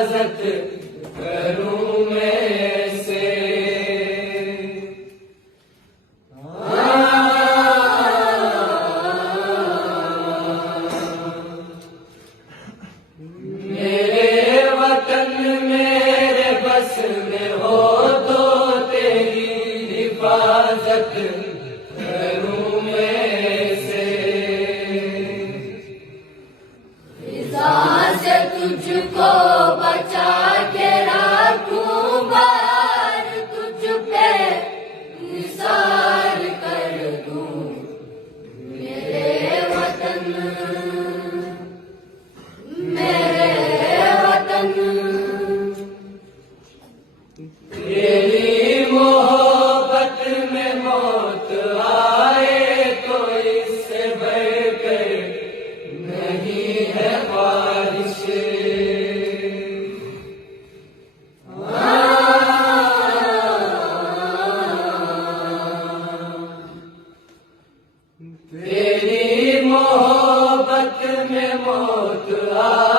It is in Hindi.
हिफाजत करूं मैं से। मेरे वतन मेरे बस में हो तो तेरी हिफाजत करूं मैं से। फिजा से तुझको बचा के रखूं, बार तुझ पे निसार कर दूं। मेरे वतन तेरी मोहब्बत में मौत आए तो इससे बढ़कर नहीं है ख्वाहिश। तेरी मोहब्बत में मौत आए